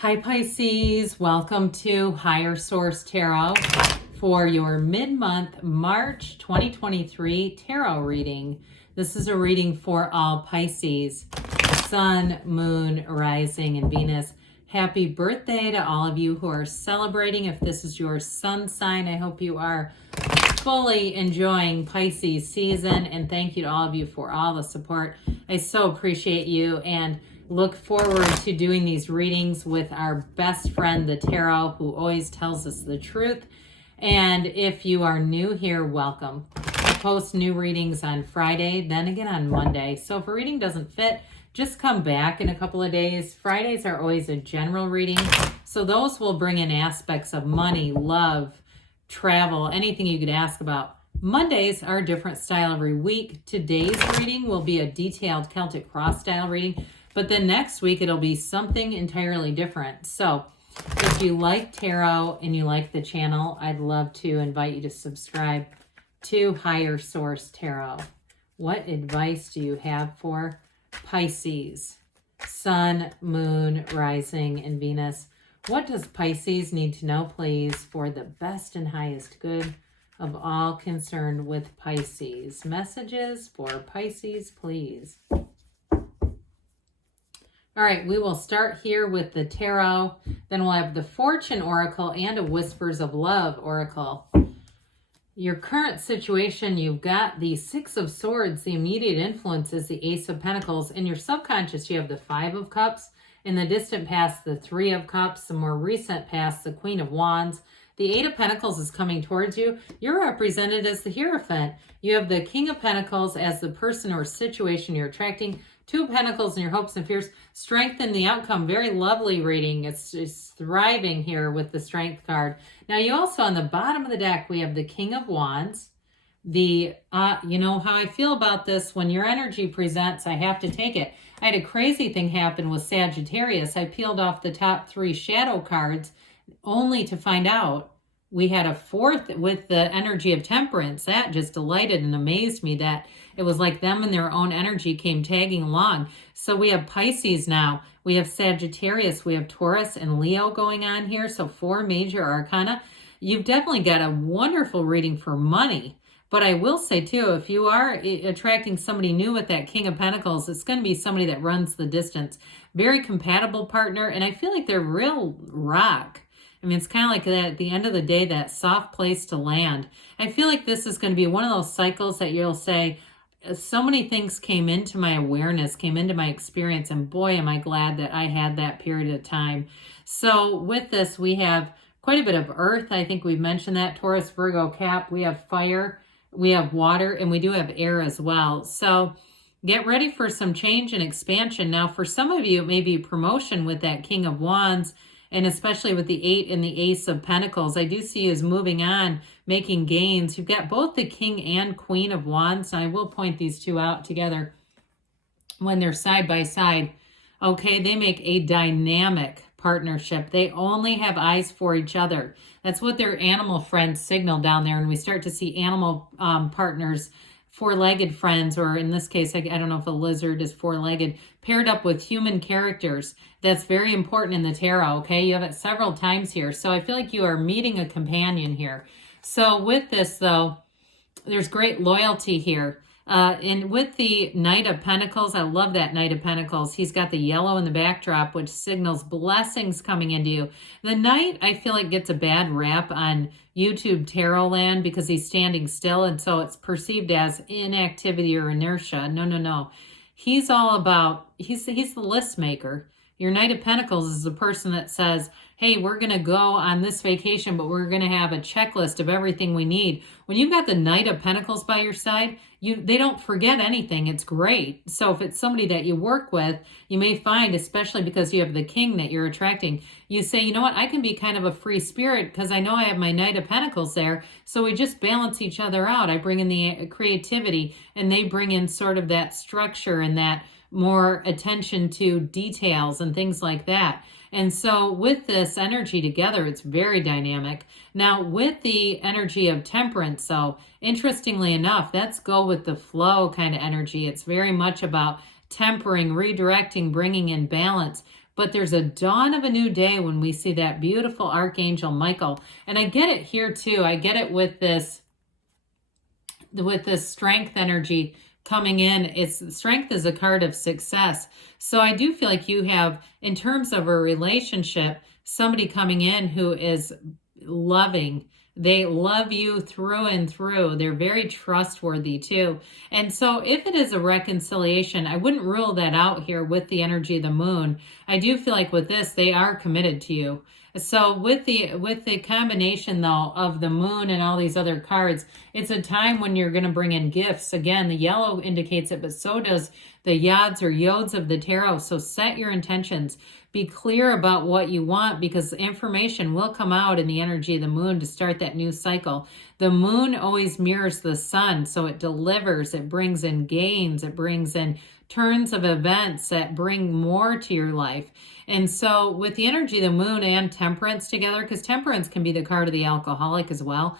Hi Pisces, welcome to Higher Source Tarot for your mid-month March 2023 tarot reading. This is a reading for all Pisces, Sun, Moon, Rising, and Venus. Happy birthday to all of you who are celebrating. If this is your sun sign, I hope you are fully enjoying Pisces season, and thank you to all of you for all the support. I so appreciate you and look forward to doing these readings with our best friend, the tarot, who always tells us the truth. And if you are new here, welcome. I post new readings on Friday, then again on Monday. So if a reading doesn't fit, just come back in a couple of days. Fridays are always a general reading, so those will bring in aspects of money, love, travel, anything you could ask about. Mondays are a different style every week. Today's reading will be a detailed Celtic cross style reading, but then next week it'll be something entirely different. So if you like tarot and you like the channel, I'd love to invite you to subscribe to Higher Source Tarot. What advice do you have for Pisces? Sun, Moon, Rising, and Venus. What does Pisces need to know, please, for the best and highest good of all concerned with Pisces? Messages for Pisces, please. All right, we will start here with the tarot. Then we'll have the Fortune Oracle and a Whispers of Love Oracle. Your current situation, you've got the Six of Swords. The immediate influence is the Ace of Pentacles. In your subconscious, you have the Five of Cups. In the distant past, the Three of Cups. The more recent past, the Queen of Wands. The Eight of Pentacles is coming towards you. You're represented as the Hierophant. You have the King of Pentacles as the person or situation you're attracting. Two of Pentacles in your hopes and fears. Strengthen the outcome. Very lovely reading. It's thriving here with the Strength card. Now, you also, on the bottom of the deck, we have the King of Wands. You know how I feel about this. When your energy presents, I have to take it. I had a crazy thing happen with Sagittarius. I peeled off the top three shadow cards only to find out we had a fourth with the energy of Temperance. That just delighted and amazed me that it was like them and their own energy came tagging along. So we have Pisces now. We have Sagittarius. We have Taurus and Leo going on here. So 4 major arcana. You've definitely got a wonderful reading for money. But I will say, too, if you are attracting somebody new with that King of Pentacles, it's going to be somebody that runs the distance. Very compatible partner. And I feel like they're real rock. I mean, it's kind of like that at the end of the day, that soft place to land. I feel like this is going to be one of those cycles that you'll say, so many things came into my awareness, came into my experience, and boy, am I glad that I had that period of time. So with this, we have quite a bit of earth. I think we've mentioned that. Taurus, Virgo, Cap. We have fire, we have water, and we do have air as well. So get ready for some change and expansion. Now, for some of you, it may be promotion with that King of Wands, and especially with the 8 and the Ace of Pentacles. I do see you as moving on, making gains. You've got both the King and Queen of Wands. And I will point these two out together when they're side by side. Okay, they make a dynamic partnership. They only have eyes for each other. That's what their animal friends signal down there. And we start to see animal partners, four-legged friends, or in this case, I don't know if a lizard is four-legged, paired up with human characters. That's very important in the tarot, okay? You have it several times here. So I feel like you are meeting a companion here. So with this, though, there's great loyalty here. And with the Knight of Pentacles, I love that Knight of Pentacles. He's got the yellow in the backdrop, which signals blessings coming into you. The Knight, I feel like, gets a bad rap on YouTube tarot land because he's standing still, and so it's perceived as inactivity or inertia. No. He's all about, he's the list maker. Your Knight of Pentacles is the person that says, hey, we're going to go on this vacation, but we're going to have a checklist of everything we need. When you've got the Knight of Pentacles by your side, they don't forget anything. It's great. So if it's somebody that you work with, you may find, especially because you have the King that you're attracting, you say, you know what, I can be kind of a free spirit because I know I have my Knight of Pentacles there. So we just balance each other out. I bring in the creativity and they bring in sort of that structure and that more attention to details and things like that. And so with this energy together, it's very dynamic. Now with the energy of Temperance, so interestingly enough, that's go with the flow kind of energy. It's very much about tempering, redirecting, bringing in balance. but there's a dawn of a new day when we see that beautiful Archangel Michael. And I get it here too. I get it with this strength energy coming in. Strength is a card of success. So I do feel like you have, in terms of a relationship, somebody coming in who is loving. They love you through and through. They're very trustworthy too. And so if it is a reconciliation, I wouldn't rule that out here with the energy of the moon. I do feel like with this, they are committed to you. So with the combination though of the moon and all these other cards, it's a time when you're going to bring in gifts. Again, the yellow indicates it, but so does the yods or yods of the tarot. So set your intentions. Be clear about what you want, because information will come out in the energy of the moon to start that new cycle. The moon always mirrors the sun, so it delivers, it brings in gains, it brings in turns of events that bring more to your life. And so with the energy of the moon and temperance together, because temperance can be the card of the alcoholic as well,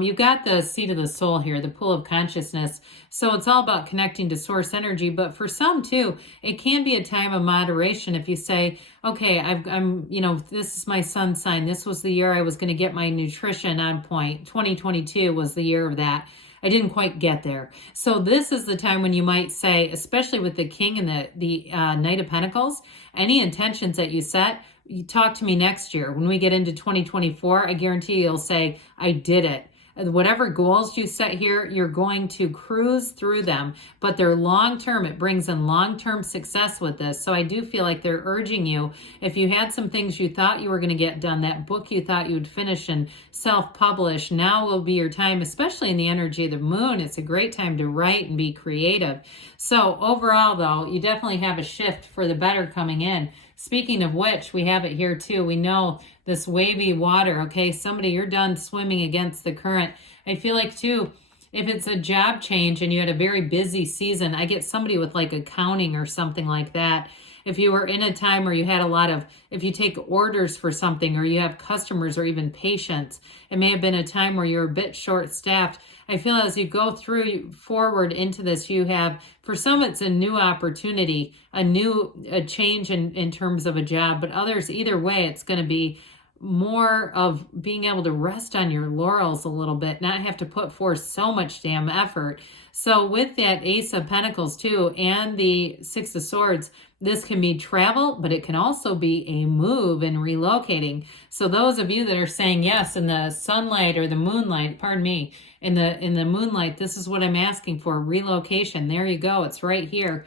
you've got the seat of the soul here, the pool of consciousness. So it's all about connecting to source energy. But for some too, it can be a time of moderation. If you say, okay, I'm, this is my sun sign. This was the year I was going to get my nutrition on point. 2022 was the year of that. I didn't quite get there. So this is the time when you might say, especially with the King and the Knight of Pentacles, any intentions that you set, you talk to me next year. When we get into 2024, I guarantee you'll say, I did it. Whatever goals you set here, you're going to cruise through them, but they're long-term. It brings in long-term success with this. So I do feel like they're urging you, if you had some things you thought you were going to get done, that book you thought you would finish and self-publish, now will be your time, especially in the energy of the moon. It's a great time to write and be creative. So overall though, you definitely have a shift for the better coming in. Speaking of which, we have it here too. We know this wavy water, okay? Somebody, you're done swimming against the current. I feel like too, if it's a job change and you had a very busy season, I get somebody with like accounting or something like that. If you were in a time where you had a lot of, if you take orders for something or you have customers or even patients, it may have been a time where you're a bit short-staffed. I feel as you go forward into this, you have, for some it's a new opportunity, a change in terms of a job, but others, either way, it's going to be more of being able to rest on your laurels a little bit, not have to put forth so much damn effort. So with that Ace of Pentacles too, and the Six of Swords, this can be travel, but it can also be a move and relocating. So those of you that are saying yes in the sunlight or the moonlight, pardon me, in the moonlight, this is what I'm asking for, relocation. There you go. It's right here.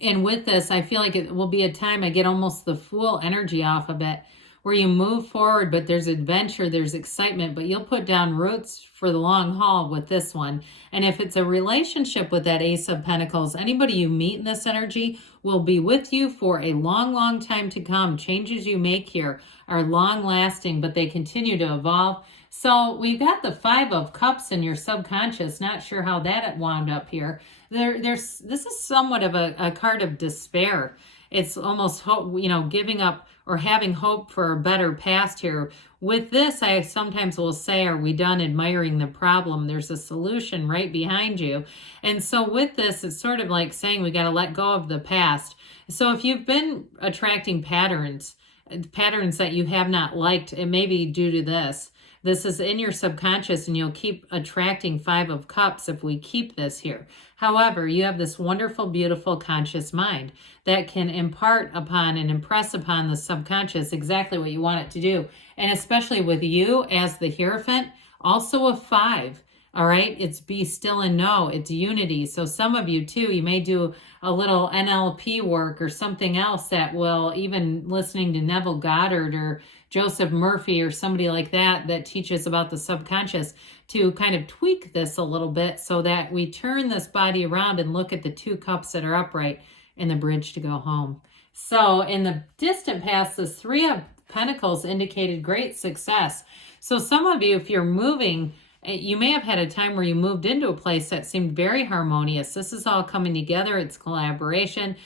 And with this, I feel like it will be a time, I get almost the Fool energy off of it, where you move forward, but there's adventure, there's excitement, but you'll put down roots for the long haul with this one. And if it's a relationship with that Ace of Pentacles, anybody you meet in this energy will be with you for a long, long time to come. Changes you make here are long lasting, but they continue to evolve. So we've got the Five of Cups in your subconscious. Not sure how that wound up here. This is somewhat of a card of despair. It's almost hope, giving up or having hope for a better past here. With this, I sometimes will say, are we done admiring the problem? There's a solution right behind you. And so with this, it's sort of like saying we got to let go of the past. So if you've been attracting patterns that you have not liked, it may be due to this. This is in your subconscious and you'll keep attracting Five of Cups if we keep this here. However, you have this wonderful, beautiful conscious mind that can impart upon and impress upon the subconscious exactly what you want it to do. And especially with you as the Hierophant, also a 5. All right, it's be still and know, it's unity. So some of you too, you may do a little NLP work or something else that will, even listening to Neville Goddard or Joseph Murphy or somebody like that teaches about the subconscious, to kind of tweak this a little bit so that we turn this body around and look at the 2 cups that are upright and the bridge to go home. So in the distant past, the 3 of Pentacles indicated great success. So some of you, if you're moving, you may have had a time where you moved into a place that seemed very harmonious. This is all coming together. It's collaboration.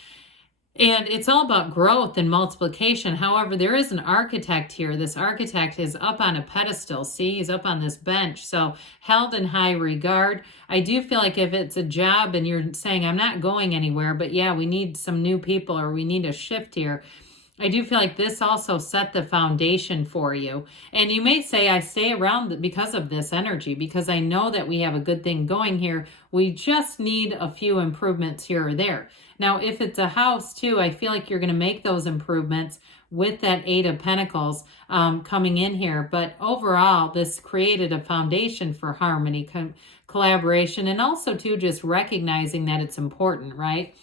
And it's all about growth and multiplication. However, there is an architect here. This architect is up on a pedestal. See, he's up on this bench. So held in high regard. I do feel like if it's a job and you're saying, I'm not going anywhere, but yeah, we need some new people or we need a shift here, I do feel like this also set the foundation for you. And you may say, I stay around because of this energy, because I know that we have a good thing going here. We just need a few improvements here or there. Now, if it's a house too, I feel like you're going to make those improvements with that Eight of Pentacles coming in here. But overall, this created a foundation for harmony, collaboration, and also too just recognizing that it's important, right?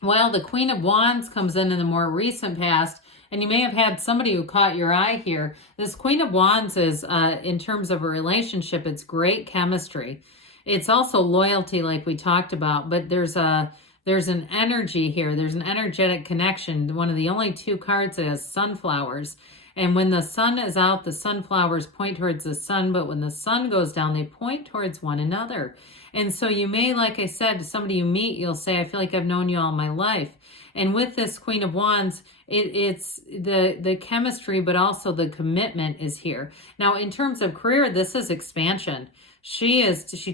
Well, the Queen of Wands comes in the more recent past, and you may have had somebody who caught your eye here. This Queen of Wands is, in terms of a relationship, it's great chemistry. It's also loyalty, like we talked about, but there's an energy here. There's an energetic connection. One of the only two cards that has sunflowers. And when the sun is out, the sunflowers point towards the sun, but when the sun goes down, they point towards one another. And so you may, like I said, somebody you meet, you'll say, I feel like I've known you all my life. And with this Queen of Wands, it's the chemistry, but also the commitment is here. Now, in terms of career, this is expansion. She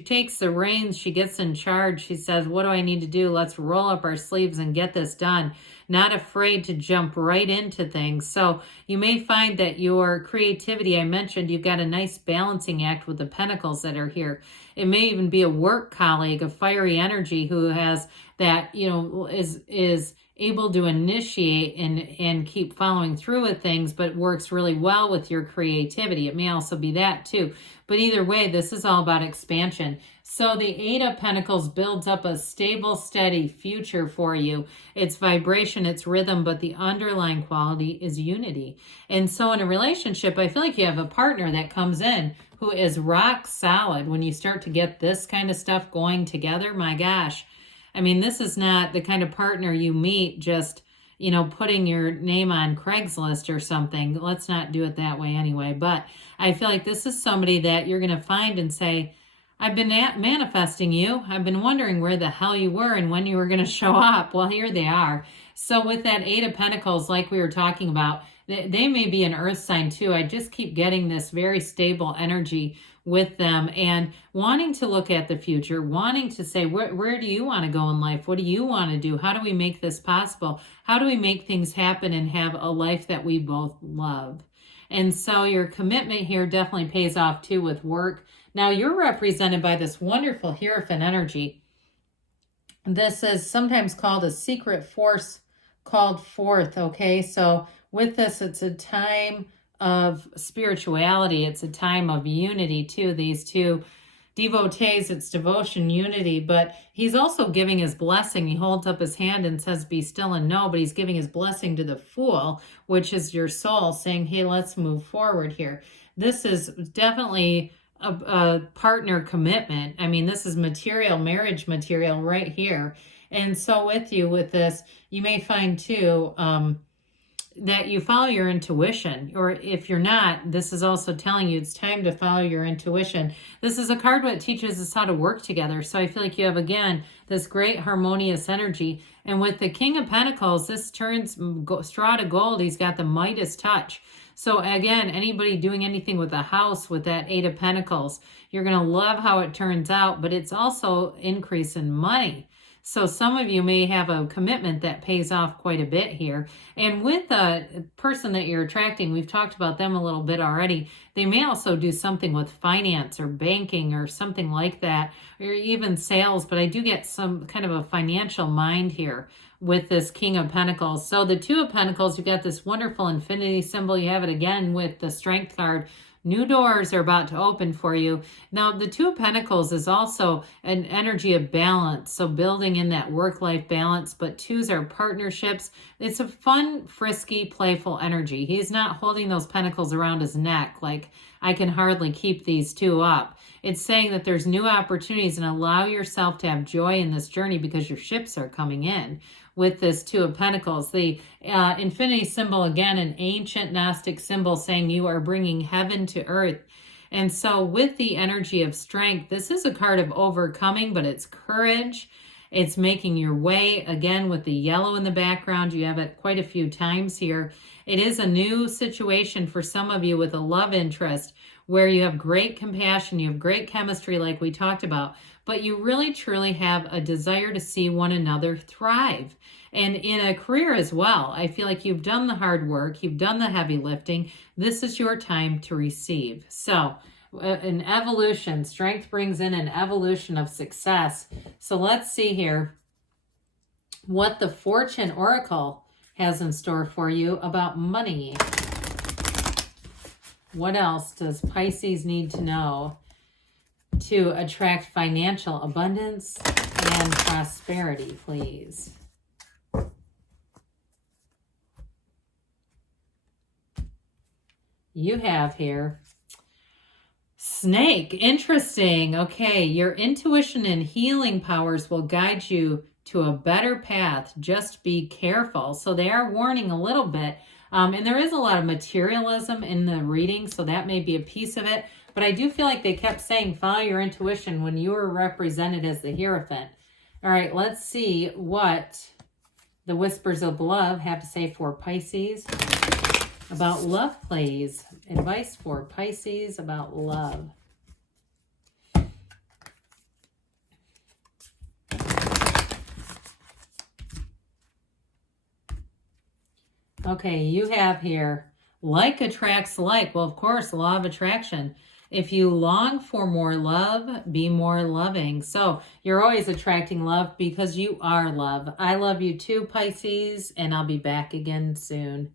takes the reins, she gets in charge. She says, what do I need to do? Let's roll up our sleeves and get this done. Not afraid to jump right into things. So you may find that your creativity, I mentioned, you've got a nice balancing act with the pentacles that are here. It may even be a work colleague, a fiery energy who has that, is able to initiate and keep following through with things, but works really well with your creativity. It may also be that too. But either way, this is all about expansion. So the Eight of Pentacles builds up a stable, steady future for you. It's vibration, it's rhythm, but the underlying quality is unity. And so in a relationship, I feel like you have a partner that comes in who is rock solid. When you start to get this kind of stuff going together, my gosh. I mean, this is not the kind of partner you meet just, putting your name on Craigslist or something. Let's not do it that way anyway. But I feel like this is somebody that you're going to find and say, I've been manifesting you. I've been wondering where the hell you were and when you were going to show up. Well, here they are. So with that Eight of Pentacles, like we were talking about, they may be an earth sign too. I just keep getting this very stable energy with them and wanting to look at the future, wanting to say, where do you want to go in life? What do you want to do? How do we make this possible? How do we make things happen and have a life that we both love? And so your commitment here definitely pays off too with work. Now you're represented by this wonderful Hierophant energy. This is sometimes called a secret force called forth, okay? So with this, it's a time of spirituality. It's a time of unity too. These two devotees, it's devotion, unity, but he's also giving his blessing. He holds up his hand and says, be still and know, but he's giving his blessing to the Fool, which is your soul, saying, hey, let's move forward here. This is definitely a partner commitment. I mean, this is material, marriage material right here. And so with this, you may find too, that you follow your intuition, or if you're not, this is also telling you it's time to follow your intuition. This is a card that teaches us how to work together. So I feel like you have, again, this great harmonious energy. And with the King of Pentacles, this turns straw to gold. He's got the Midas touch. So again, anybody doing anything with a house with that Eight of Pentacles, you're going to love how it turns out, but it's also increase in money. So some of you may have a commitment that pays off quite a bit here. And with a person that you're attracting, we've talked about them a little bit already, they may also do something with finance or banking or something like that, or even sales. But I do get some kind of a financial mind here with this King of Pentacles. So the Two of Pentacles, you've got this wonderful infinity symbol. You have it again with the Strength card. New doors are about to open for you. Now, the Two of Pentacles is also an energy of balance. So building in that work-life balance, but twos are partnerships. It's a fun, frisky, playful energy. He's not holding those pentacles around his neck like, I can hardly keep these two up. It's saying that there's new opportunities and allow yourself to have joy in this journey because your ships are coming in. With this Two of Pentacles, the infinity symbol, again, an ancient Gnostic symbol saying you are bringing heaven to earth. And so with the energy of strength, this is a card of overcoming, but it's courage. It's making your way again with the yellow in the background. You have it quite a few times here. It is a new situation for some of you with a love interest where you have great compassion, you have great chemistry like we talked about, but you really truly have a desire to see one another thrive. And in a career as well, I feel like you've done the hard work, you've done the heavy lifting. This is your time to receive. So an evolution, strength brings in an evolution of success. So let's see here what the Fortune Oracle has in store for you about money. What else does Pisces need to know to attract financial abundance and prosperity, please? You have here Snake. Interesting. Okay, your intuition and healing powers will guide you to a better path. Just be careful. So they are warning a little bit. And there is a lot of materialism in the reading, so that may be a piece of it. But I do feel like they kept saying, follow your intuition when you were represented as the Hierophant. All right, let's see what the Whispers of Love have to say for Pisces about love, please. Advice for Pisces about love. Okay, you have here, like attracts like. Well, of course, law of attraction. If you long for more love, be more loving. So you're always attracting love because you are love. I love you too, Pisces, and I'll be back again soon.